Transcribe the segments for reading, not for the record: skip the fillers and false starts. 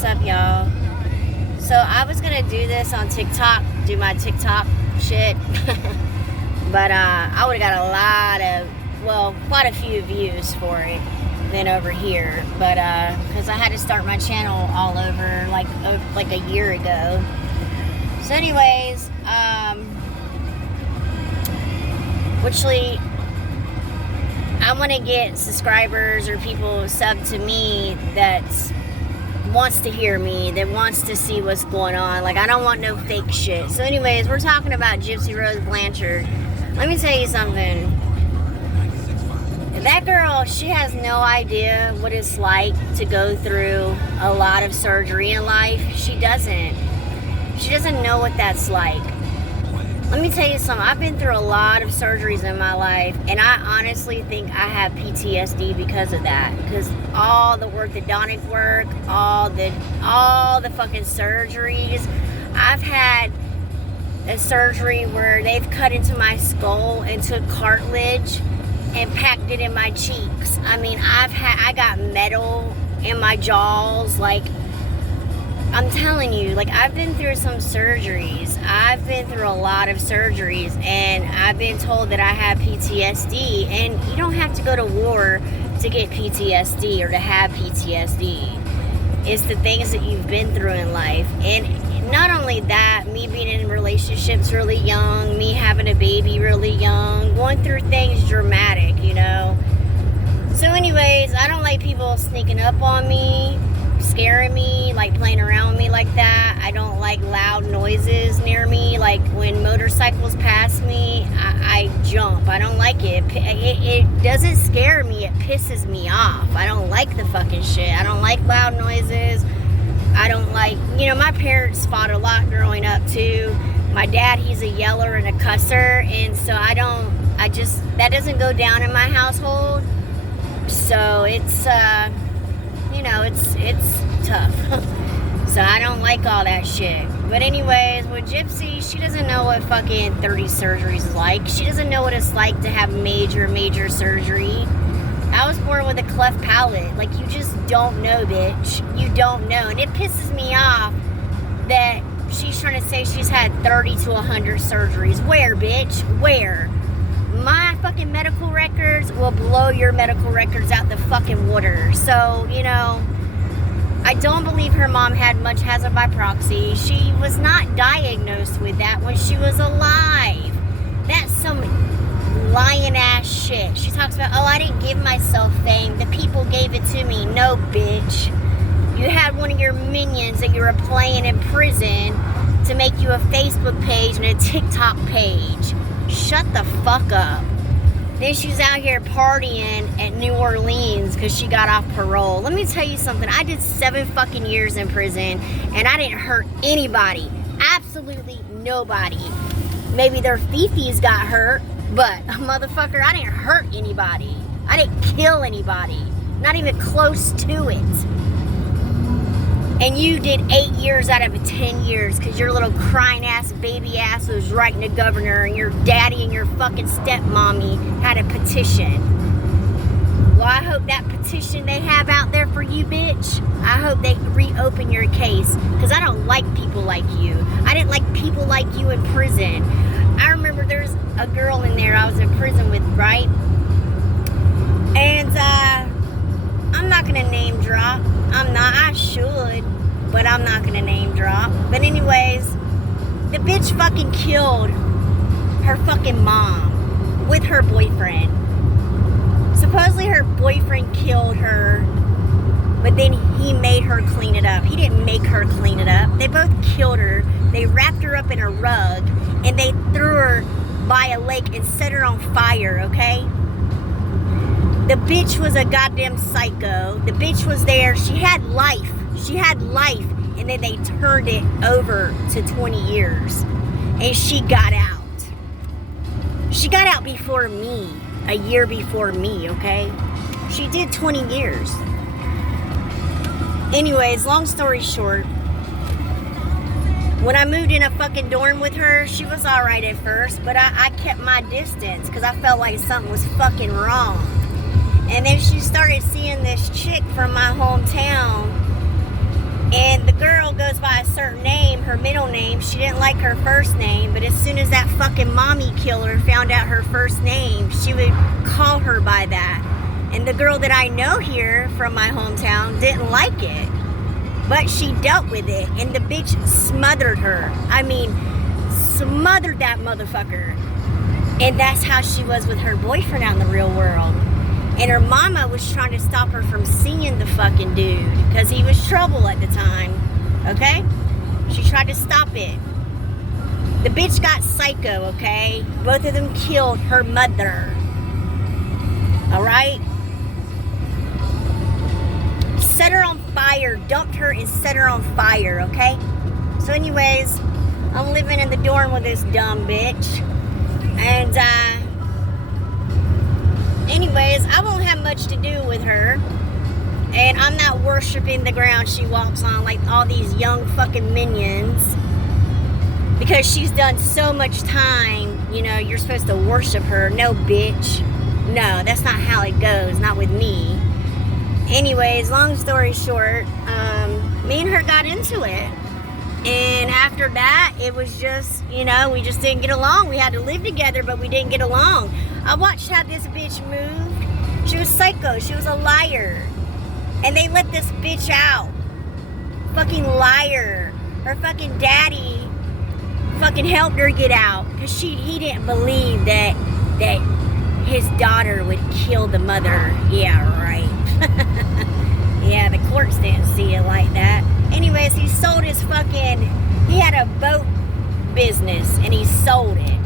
what's up, y'all? So I was gonna do this on TikTok, do my TikTok shit, but I would have got a lot of, well, quite a few views for it than over here. But because I had to start my channel all over like a year ago. So, anyways, actually, I want to get subscribers or people sub to me that wants to hear me, that wants to see what's going on. Like, I don't want no fake shit. So anyways, we're talking about Gypsy Rose Blanchard. Let me tell you something. That girl, she has no idea what it's like to go through a lot of surgery in life. She doesn't know what that's like. Let me tell you something. I've been through a lot of surgeries in my life, and I honestly think I have PTSD because of that. Because all the orthodontic work, all the fucking surgeries. I've had a surgery where they've cut into my skull and took cartilage and packed it in my cheeks. I mean, I got metal in my jaws. Like, I'm telling you, like, I've been through some surgeries. I've been through a lot of surgeries, and I've been told that I have PTSD, and you don't have to go to war to get PTSD or to have PTSD. It's the things that you've been through in life. And not only that, me being in relationships really young, me having a baby really young, going through things dramatic, you know. So anyways, I don't like people sneaking up on me, scaring me, like playing around with me like that. I don't like loud noises near me. Like when motorcycles pass me, I jump. I don't like it. It doesn't scare me. It pisses me off. I don't like the fucking shit. I don't like loud noises. I don't like, you know, my parents fought a lot growing up too. My dad, he's a yeller and a cusser, and so that doesn't go down in my household. So it's you know, it's tough. So I don't like all that shit. But anyways, with Gypsy, she doesn't know what fucking 30 surgeries is like. She doesn't know what it's like to have major surgery. I was born with a cleft palate. Like, you just don't know, bitch. You don't know. And it pisses me off that she's trying to say she's had 30 to 100 surgeries. Where, bitch? Where? My fucking medical records will blow your medical records out the fucking water. So, you know, I don't believe her mom had much hazard by proxy. She was not diagnosed with that when she was alive. That's some lying ass shit. She talks about, oh, I didn't give myself fame. The people gave it to me. No, bitch. You had one of your minions that you were playing in prison to make you a Facebook page and a TikTok page. Shut the fuck up. Then she's out here partying at New Orleans because she got off parole. Let me tell you something. I did 7 fucking years in prison, and I didn't hurt anybody. Absolutely nobody. Maybe their fifis got hurt, but motherfucker, I didn't hurt anybody. I didn't kill anybody. Not even close to it. And you did 8 years out of 10 years because your little crying ass baby ass was writing to governor, and your daddy and your fucking stepmommy had a petition. Well, I hope that petition they have out there for you, bitch, I hope they reopen your case, because I don't like people like you. I didn't like people like you in prison. I remember there's a girl in there I was in prison with, right? And I'm not gonna name drop. I should, but I'm not gonna name drop. But anyways, the bitch fucking killed her fucking mom with her boyfriend. Supposedly her boyfriend killed her, but then he made her clean it up. He didn't make her clean it up. They both killed her. They wrapped her up in a rug, and they threw her by a lake and set her on fire, okay? The bitch was a goddamn psycho. The bitch was there. She had life. She had life. And then they turned it over to 20 years. And she got out. She got out before me. A year before me, okay? She did 20 years. Anyways, long story short, when I moved in a fucking dorm with her, she was alright at first. But I kept my distance because I felt like something was fucking wrong. And then she started seeing this chick from my hometown, and name. She didn't like her first name, but as soon as that fucking mommy killer found out her first name, she would call her by that. And the girl that I know here from my hometown didn't like it. But she dealt with it, and the bitch smothered her. I mean, smothered that motherfucker. And that's how she was with her boyfriend out in the real world. And her mama was trying to stop her from seeing the fucking dude because he was trouble at the time. Okay? She tried to stop it. The bitch got psycho, okay? Both of them killed her mother. Alright? Set her on fire, dumped her and set her on fire, okay? So anyways, I'm living in the dorm with this dumb bitch. And anyways, I won't have much to do with her. And I'm not worshiping the ground she walks on like all these young fucking minions. Because she's done so much time, you know, you're supposed to worship her. No, bitch. No, that's not how it goes, not with me. Anyways, long story short, me and her got into it. And after that, it was just, you know, we just didn't get along. We had to live together, but we didn't get along. I watched how this bitch moved. She was psycho. She was a liar. And they let this bitch out. Fucking liar. Her fucking daddy fucking helped her get out. Because he didn't believe that his daughter would kill the mother. Yeah, right. Yeah, the courts didn't see it like that. Anyways, he sold his fucking... He had a boat business, and he sold it.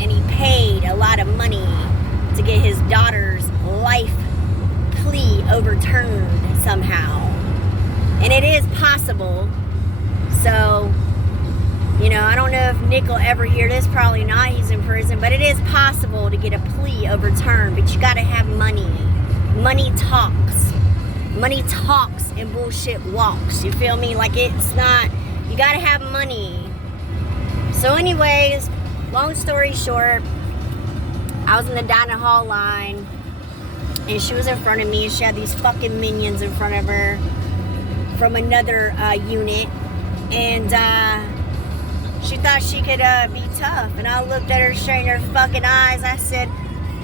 And he paid a lot of money to get his daughter's life plea overturned somehow. And it is possible. So, you know, I don't know if Nick will ever hear this. Probably not. He's in prison. But it is possible to get a plea overturned. But you got to have money. Money talks. Money talks and bullshit walks. You feel me? Like, it's not... You got to have money. So anyways, long story short, I was in the dining hall line. And she was in front of me. And she had these fucking minions in front of her from another unit. And she thought she could be tough. And I looked at her straight in her fucking eyes. I said,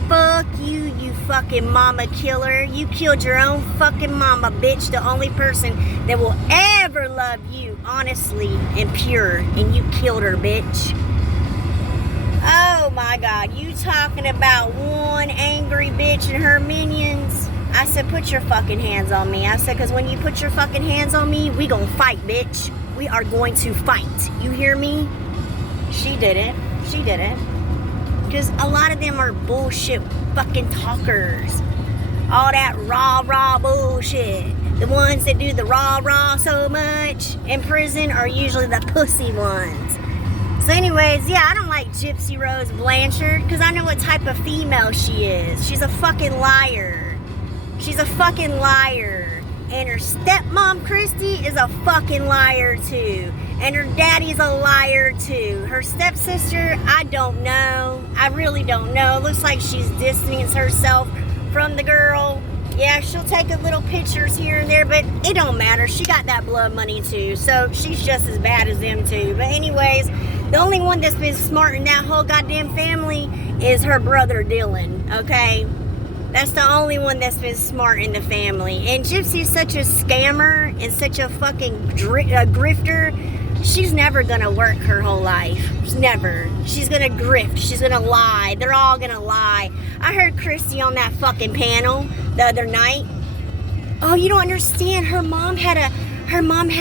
fuck you, you fucking mama killer. You killed your own fucking mama, bitch. The only person that will ever love you, honestly and pure. And you killed her, bitch. Oh my God. You talking about one angry bitch and her minions? I said, put your fucking hands on me. I said, because when you put your fucking hands on me, we gonna fight, bitch. We are going to fight. You hear me? She didn't. She didn't. Because a lot of them are bullshit fucking talkers. All that rah bullshit. The ones that do the rah so much in prison are usually the pussy ones. So anyways, yeah, I don't like Gypsy Rose Blanchard because I know what type of female she is. She's a fucking liar. She's a fucking liar. And her stepmom, Christy, is a fucking liar too. And her daddy's a liar too. Her stepsister, I don't know. I really don't know. Looks like she's distancing herself from the girl. Yeah, she'll take a little pictures here and there, but it don't matter. She got that blood money too. So she's just as bad as them too. But anyways, the only one that's been smart in that whole goddamn family is her brother Dylan, okay? That's the only one that's been smart in the family. And Gypsy's such a scammer and such a fucking grifter. She's never gonna work her whole life. Never. She's gonna grift. She's gonna lie. They're all gonna lie. I heard Christy on that fucking panel the other night. Oh, you don't understand. Her mom had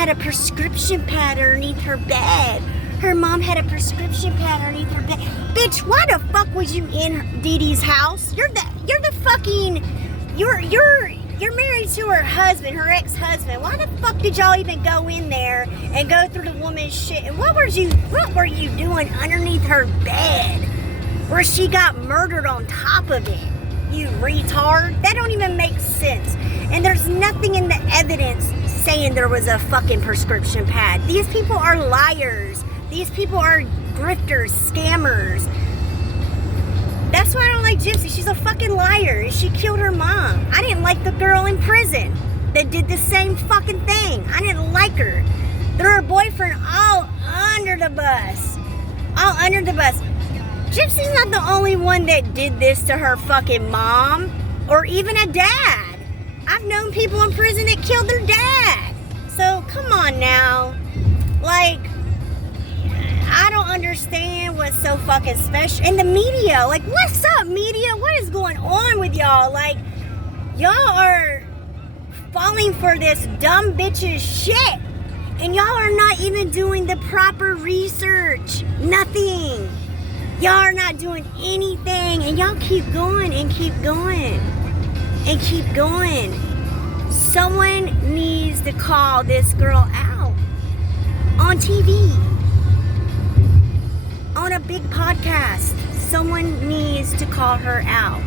a prescription pad underneath her bed. Her mom had a prescription pad underneath her bed. Bitch, why the fuck was you in Dee Dee's house? You're married to her husband, her ex-husband. Why the fuck did y'all even go in there and go through the woman's shit? And what were you doing underneath her bed where she got murdered on top of it? You retard. That don't even make sense. And there's nothing in the evidence saying there was a fucking prescription pad. These people are liars. These people are grifters, scammers. That's why I don't like Gypsy. She's a fucking liar. She killed her mom. I didn't like the girl in prison that did the same fucking thing. I didn't like her. Threw her boyfriend all under under the bus. All under the bus. Gypsy's not the only one that did this to her fucking mom or even a dad. I've known people in prison that killed their dad. So come on now. Like, I don't understand what's so fucking special. And the media, like, what's up, media? What is going on with y'all? Like, y'all are falling for this dumb bitch's shit. And y'all are not even doing the proper research. Nothing. Y'all are not doing anything. And y'all keep going and keep going. And keep going. Someone needs to call this girl out. On TV. On a big podcast. Someone needs to call her out.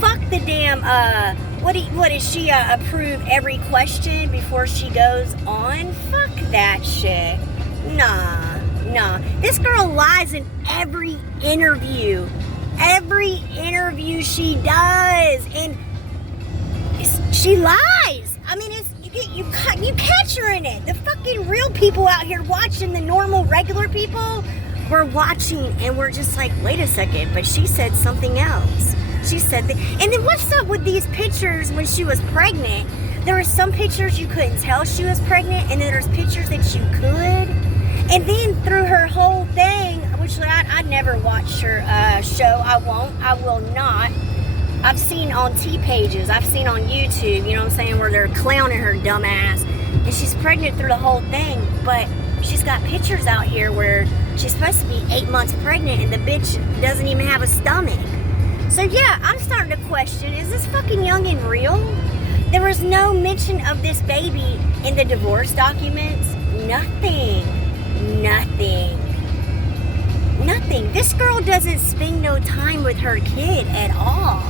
Fuck the damn, what is she, approve every question before she goes on? Fuck that shit. Nah. This girl lies in every interview. Every interview she does. And she lies. I mean, you catch her in it. The fucking real people out here watching, the normal, regular people, we're watching and we're just like, wait a second, but she said something else. She said that. And then what's up with these pictures when she was pregnant? There were some pictures you couldn't tell she was pregnant, and then there's pictures that you could. And then through her whole thing, which I never watched her show. I will not. I've seen on T-pages, I've seen on YouTube, you know what I'm saying, where they're clowning her dumb ass. And she's pregnant through the whole thing, but she's got pictures out here where she's supposed to be 8 months pregnant and the bitch doesn't even have a stomach. So yeah, I'm starting to question, is this fucking youngin' real? There was no mention of this baby in the divorce documents. Nothing. This girl doesn't spend no time with her kid at all.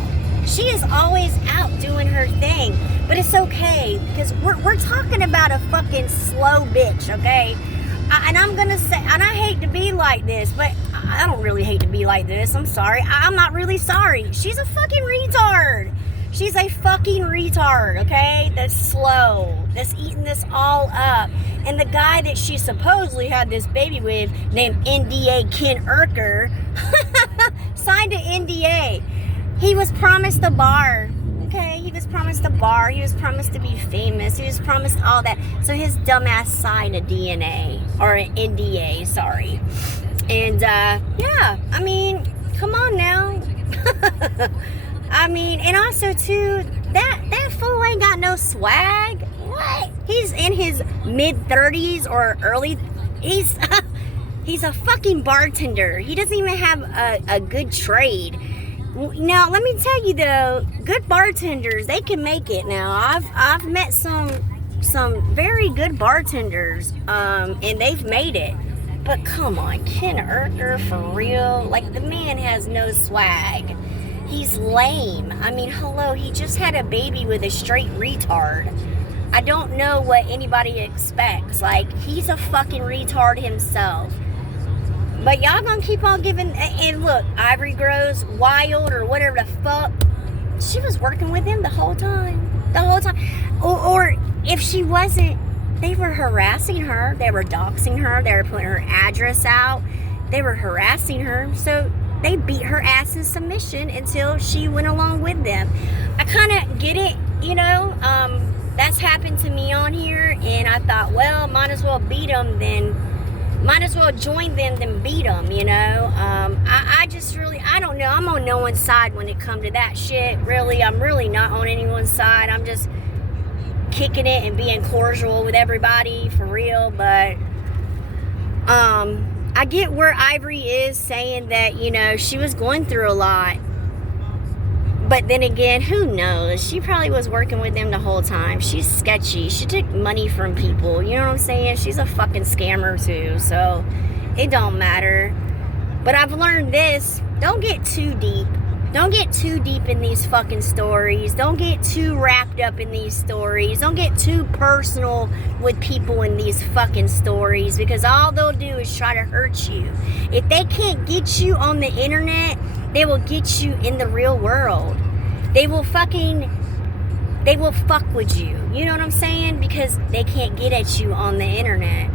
She is always out doing her thing. But it's okay, because we're talking about a fucking slow bitch, okay? And I'm gonna say, and I hate to be like this, but I don't really hate to be like this. I'm sorry. I'm not really sorry. She's a fucking retard. She's a fucking retard, okay? That's slow. That's eating this all up. And the guy that she supposedly had this baby with, named NDA Ken Urker, signed an NDA. He was promised a bar. Okay, he was promised a bar. He was promised to be famous. He was promised all that. So his dumbass signed a DNA. Or an NDA, sorry. And, yeah, I mean, come on now. I mean, and also, too, that fool ain't got no swag. What? He's in his mid-30s or early... He's a fucking bartender. He doesn't even have a good trade. Now, let me tell you, though, good bartenders, they can make it now. I've met some very good bartenders, and they've made it. But come on, Ken Urker, for real? Like, the man has no swag. He's lame. I mean, hello, he just had a baby with a straight retard. I don't know what anybody expects. Like, he's a fucking retard himself. But y'all gonna keep on giving... And look, Ivory Grows Wild or whatever the fuck, she was working with him the whole time. The whole time. Or if she wasn't, they were harassing her. They were doxing her. They were putting her address out. They were harassing her. So they beat her ass in submission until she went along with them. I kind of get it, you know. That's happened to me on here. And I thought, well, might as well beat them then. Might as well join them than beat them, you know. I just really, I don't know. I'm on no one's side when it comes to that shit. Really, I'm really not on anyone's side. I'm just kicking it and being cordial with everybody, for real. But I get where Ivory is saying that, you know, she was going through a lot. But then again, who knows? She probably was working with them the whole time. She's sketchy. She took money from people. You know what I'm saying? She's a fucking scammer too. So it don't matter. But I've learned this. Don't get too deep. Don't get too deep in these fucking stories. Don't get too wrapped up in these stories. Don't get too personal with people in these fucking stories. Because all they'll do is try to hurt you. If they can't get you on the internet, they will get you in the real world. They will fuck with you. You know what I'm saying? Because they can't get at you on the internet.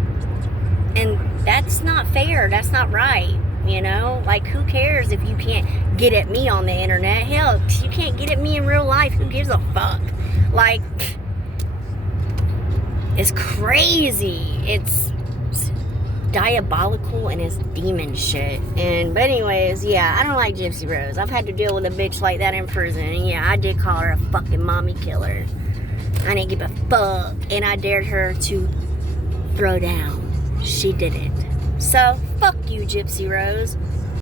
And That's not fair. That's not right. You know, like, who cares if you can't get at me on the internet? Hell, you can't get at me in real life. Who gives a fuck? Like, it's crazy. It's diabolical and it's demon shit. But anyways, yeah, I don't like Gypsy Rose. I've had to deal with a bitch like that in prison. And yeah, I did call her a fucking mommy killer. I didn't give a fuck. And I dared her to throw down. She didn't. So, fuck you, Gypsy Rose.